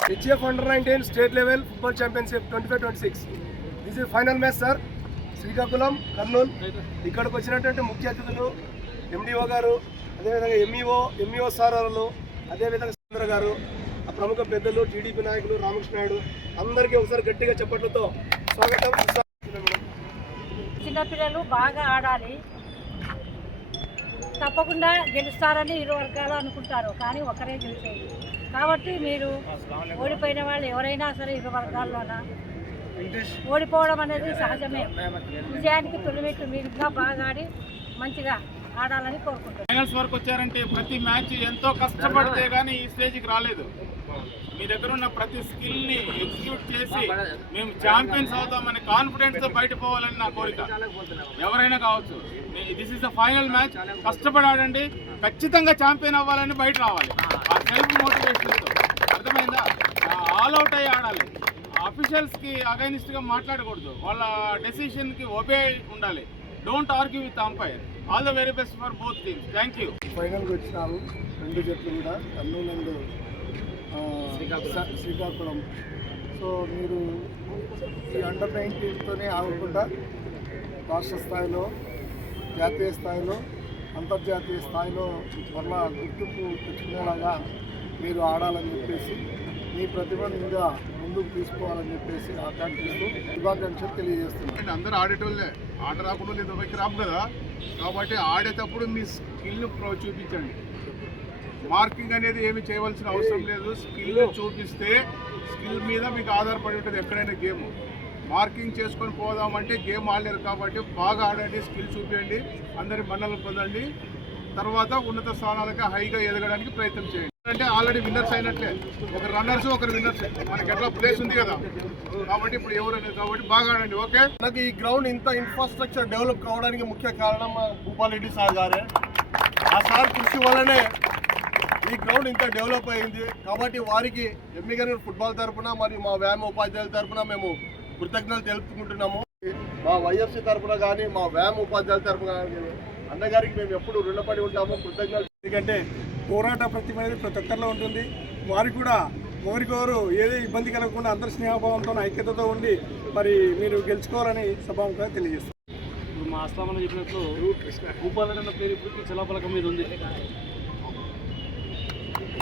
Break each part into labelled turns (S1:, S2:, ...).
S1: HF under nineteen state level football championship twenty five twenty six this is final match sir. Srikakulam Kurnool. ఇక్కడికి వచ్చినటువంటి ముఖ్య అతిథులు MDO గారు అదేవిధంగా MEO MEO sir వాళ్ళు అదేవిధంగా సుందర గారు ఆ ప్రముఖ పెద్దలు టీడీపీ నాయకులు రామకృష్ణ నాయుడు అందరికీ ఒకసారి గట్టిగా చప్పట్లతో స్వాగతం.
S2: చిన్నపిల్లలు బాగా ఆడాలి. తప్పకుండా గెలుస్తారని ఇరు వర్గాలు అనుకుంటారు కానీ ఒకరే గెలిచేది. కాబట్టి మీరు ఓడిపోయిన వాళ్ళు ఎవరైనా సరే ఇరు వర్గాల్లోన? ఓడిపోవడం అనేది సహజమే. విజయానికి తొలిమెట్టు మీరు ఇంకా బాగా ఆడి మంచిగా ఆడాలని కోరుకుంటున్నాను
S3: ఫైనల్స్ వరకు వచ్చారంటే ప్రతి మ్యాచ్ ఎంతో కష్టపడితే గానీ ఈ స్టేజ్కి రాలేదు. మీ దగ్గర ఉన్న ప్రతి స్కిల్ని ఎగ్జిక్యూట్ చేసి మేము ఛాంపియన్స్ అవుతామని కాన్ఫిడెన్స్తో బయట పోవాలని నా కోరిక. ఎవరైనా కావచ్చు. This is the final match కష్టపడి ఆడండి ఖచ్చితంగా ఛాంపియన్ అవ్వాలని బయట రావాలి. ఆ సెల్ఫ్ మోటివేషన్తో అర్థమైందా? ఆల్ అవుట్ అయ్యి ఆడాలి. అఫీషియల్స్కి అగైనిస్ట్గా మాట్లాడకూడదు. వాళ్ళ డెసిషన్కి ఒబే ఉండాలి. Don't argue with umpire all the very best for both teams thank you
S1: ఫైనల్కి వచ్చినారు రెండు జట్లు కూడా. కర్నూలు అండ్ శ్రీకాకుళం. సో మీరు ఈ అండర్ నైన్టీన్తోనే ఆగకుండా రాష్ట్ర స్థాయిలో జాతీయ స్థాయిలో అంతర్జాతీయ స్థాయిలో మళ్ళా గుర్తింపు తెచ్చుకునేలాగా మీరు ఆడాలని చెప్పేసి మీ ప్రతిభను ఇంకా ముందుకు తీసుకోవాలని చెప్పేసి ఆకాంక్షిస్తూ శుభాకాంక్షలు తెలియజేస్తున్నాను.
S4: అందరూ ఆడేటోళ్ళే. ఆట రాకుండా లేదు పైకి రాము కదా. కాబట్టి ఆడేటప్పుడు మీ స్కిల్ చూపించండి. మార్కింగ్ అనేది ఏమి చేయవలసిన అవసరం లేదు. స్కిల్ చూపిస్తే స్కిల్ మీద మీకు ఆధారపడి ఉంటుంది ఎక్కడైనా గేమ్. మార్కింగ్ చేసుకొని పోదామంటే గేమ్ ఆడలేరు కాబట్టి బాగా ఆడండి స్కిల్ చూపించండి అందరి మన్నలు పొందండి. తర్వాత ఉన్నత స్థానాలకు హైగా ఎదగడానికి ప్రయత్నం చేయండి. అంటే ఆల్రెడీ విన్నర్స్ అయినట్లే. ఒక రన్నర్స్ ఒకరు విన్నర్స్. మనకి ఎట్లా ప్లేస్ ఉంది కదా. కాబట్టి ఇప్పుడు ఎవరు అనేది కాబట్టి బాగా ఆడండి ఓకే?
S1: మనకి ఈ గ్రౌండ్ ఇంత ఇన్ఫ్రాస్ట్రక్చర్ డెవలప్ కావడానికి ముఖ్య కారణం మా భూపాలరెడ్డి సార్ గారే. ఆ సార్ కృషి వల్లనే ఈ గ్రౌండ్ ఇంత డెవలప్ అయింది. కాబట్టి వారికి ఎంఈ గారి ఫుట్బాల్ తరఫున మరియు మా వ్యాయామ ఉపాధ్యాయుల తరపున మేము కృతజ్ఞతలు తెలుపుకుంటున్నాము. మా వైఎఫ్సి తరపున కానీ మా వ్యాయామ ఉపాధ్యాయుల తరపున కానీ అన్నగారికి మేము ఎప్పుడు రుణపడి ఉంటాము. కృతజ్ఞతలు. ఎందుకంటే పోరాట ప్రతిభ అనేది ప్రతి ఒక్కరిలో ఉంటుంది. వారికి కూడా ఒకరికొకరు ఏది ఇబ్బంది కలగకుండా అందరి స్నేహభావంతో ఐక్యతతో ఉండి మరి మీరు గెలుచుకోవాలని సభాముఖంగా తెలియజేస్తాం
S5: ఇప్పుడు మా అస్లామన్న చెప్పినట్లు భూపాలరెడ్డి అన్న పేరు ఇప్పటికీ చలపలకం మీద ఉంది.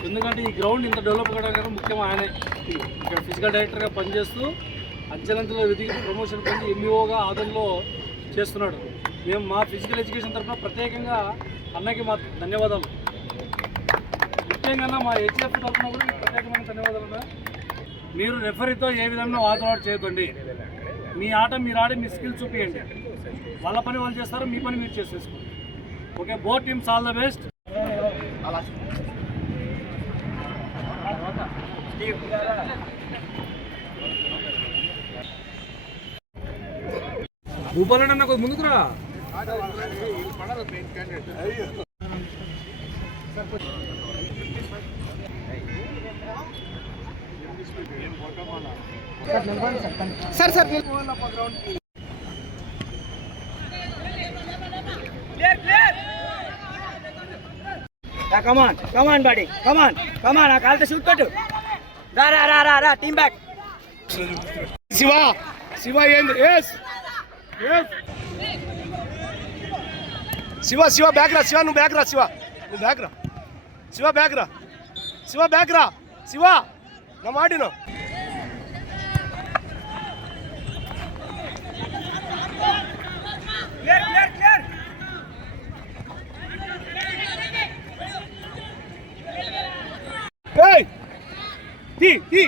S5: ఎందుకంటే ఈ గ్రౌండ్ ఇంత డెవలప్ కావడానికి ముఖ్యం ఆయనే. ఇక్కడ ఫిజికల్ డైరెక్టర్గా పనిచేస్తూ అంచెలంచెలో వెతికి ప్రమోషన్ పొంది ఎంఈఓగా ఆదంలో చేస్తున్నాడు. మేము మా ఫిజికల్ ఎడ్యుకేషన్ తరఫున ప్రత్యేకంగా అన్నకి మా ధన్యవాదాలు. ముఖ్యంగా మా హెచ్ఎఫ్ తరఫున కూడా మీకు ప్రత్యేకమైన ధన్యవాదాలు మీరు రెఫరీతో ఏ విధంగా వాతావరణం చేయకండి మీ ఆట మీరు ఆడి మీ స్కిల్ చూపించండి వాళ్ళ పని వాళ్ళు చేస్తారు మీ పని మీరు చేసేసుకోండి. Okay both teams all the best అలా. భూపాలన్న నాకు ముందుకు రా.
S6: Come on come on body come on come on ఆ కాలుతో షూట్ కొట్టు రా రా రా రా రా టీమ్ బ్యాక్
S1: శివ శివ ఏంది? Yes yes Shiva Shiva back రా శివ నువ్వు బ్యాక్ రా శివ నువ్వు బ్యాక్ రా శివ బ్యాక్ రా శివ బ్యాక్ రా శివ నా మాటిను ఏయ్ తీ తీ